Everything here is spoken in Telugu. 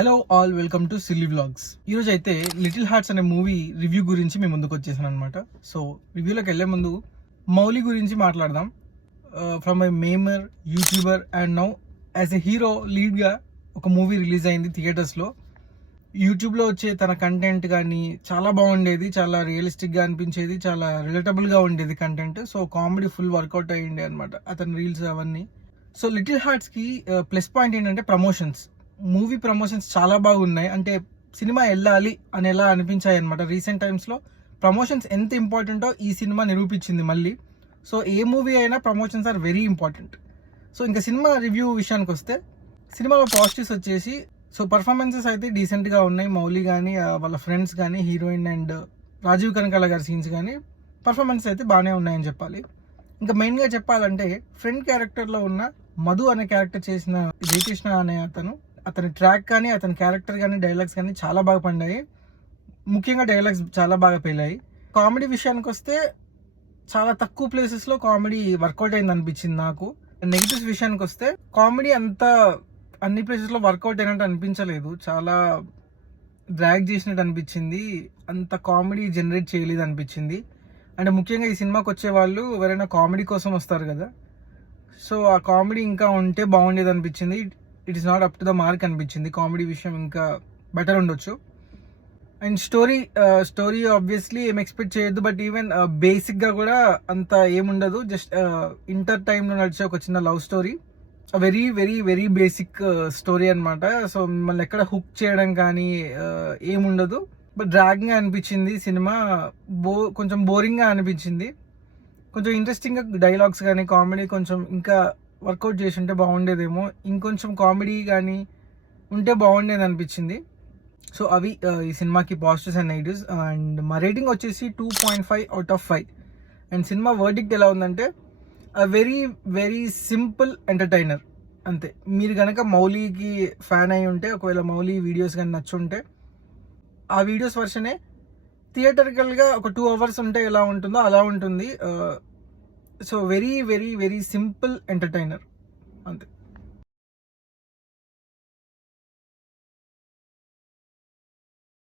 Hello all, welcome to silly vlogs. ఈరోజు అయితే లిటిల్ హార్ట్స్ అనే మూవీ రివ్యూ గురించి మేము ముందుకు వచ్చేసాను అనమాట. సో రివ్యూలోకి వెళ్ళే ముందు మౌలి గురించి మాట్లాడదాం. From a memer, YouTuber and now as a hero లీడ్గా ఒక మూవీ రిలీజ్ అయింది థియేటర్స్లో. యూట్యూబ్లో వచ్చే తన కంటెంట్ కానీ చాలా బాగుండేది, చాలా రియలిస్టిక్గా అనిపించేది, చాలా రిలేటబుల్గా ఉండేది content. So comedy full work out అయ్యిండే అనమాట అతని రీల్స్ అవన్నీ. సో లిటిల్ హార్ట్స్కి ప్లస్ పాయింట్ ఏంటంటే ప్రమోషన్స్. మూవీ ప్రమోషన్స్ చాలా బాగున్నాయి. అంటే సినిమా వెళ్ళాలి అని ఎలా అనిపించాయి అనమాట. రీసెంట్ టైమ్స్లో ప్రమోషన్స్ ఎంత ఇంపార్టెంటో ఈ సినిమా నిరూపించింది మళ్ళీ. సో ఏ మూవీ అయినా promotions are very important. So ఇంకా సినిమా రివ్యూ విషయానికి వస్తే సినిమాలో పాజిటివ్స్ వచ్చేసి సో పర్ఫార్మెన్సెస్ అయితే డీసెంట్గా ఉన్నాయి. మౌలి కానీ వాళ్ళ ఫ్రెండ్స్ కానీ హీరోయిన్ అండ్ రాజీవ్ కనకాల గారి సీన్స్ కానీ పర్ఫార్మెన్సెస్ అయితే బాగానే ఉన్నాయని చెప్పాలి. ఇంకా మెయిన్గా చెప్పాలంటే ఫ్రెండ్ క్యారెక్టర్లో ఉన్న మధు అనే క్యారెక్టర్ చేసిన జయకృష్ణ అనే అతని ట్రాక్ కానీ అతని క్యారెక్టర్ కానీ డైలాగ్స్ కానీ చాలా బాగా పండాయి. ముఖ్యంగా డైలాగ్స్ చాలా బాగా పేలాయి. కామెడీ విషయానికి వస్తే చాలా తక్కువ ప్లేసెస్లో కామెడీ వర్కౌట్ అయింది అనిపించింది నాకు. నెగిటివ్స్ విషయానికి వస్తే కామెడీ అంత అన్ని ప్లేసెస్లో వర్కౌట్ అయినట్టు అనిపించలేదు. చాలా డ్రాగ్ చేసినట్టు అనిపించింది. అంత కామెడీ జనరేట్ చేయలేదు అనిపించింది. అంటే ముఖ్యంగా ఈ సినిమాకి వచ్చే వాళ్ళు ఎవరైనా కామెడీ కోసం వస్తారు కదా, సో ఆ కామెడీ ఇంకా ఉంటే బాగుండేది అనిపించింది. It is not up to the mark అనిపించింది. కామెడీ విషయం ఇంకా బెటర్ ఉండొచ్చు. అండ్ స్టోరీ ఆబ్వియస్లీ ఏం ఎక్స్పెక్ట్ చేయొద్దు, బట్ ఈవెన్ బేసిక్గా కూడా అంత ఏముండదు. జస్ట్ ఇంటర్ టైంలో నడిచే ఒక చిన్న love story, very very very basic story అనమాట. సో మిమ్మల్ని ఎక్కడ హుక్ చేయడం కానీ ఏముండదు. బట్ డ్రాగింగ్గా అనిపించింది సినిమా. కొంచెం బోరింగ్గా అనిపించింది. కొంచెం ఇంట్రెస్టింగ్గా డైలాగ్స్ కానీ కామెడీ కొంచెం ఇంకా వర్కౌట్ చేసి ఉంటే బాగుండేదేమో. ఇంకొంచెం కామెడీ కానీ ఉంటే బాగుండేది అనిపించింది. సో అవి ఈ సినిమాకి పాజిటివ్స్ అండ్ నెగిటివ్స్. అండ్ మా రేటింగ్ వచ్చేసి 2.5 out of 5. And cinema verdict ఎలా ఉందంటే వెరీ వెరీ సింపుల్ ఎంటర్టైనర్ అంతే. మీరు కనుక మౌలీకి ఫ్యాన్ అయి ఉంటే, ఒకవేళ మౌలీ వీడియోస్ కానీ నచ్చుంటే, ఆ వీడియోస్ వర్షనే థియేటర్కల్గా ఒక 2 hours ఉంటే ఎలా ఉంటుందో అలా ఉంటుంది. So very very very simple entertainer అంతే.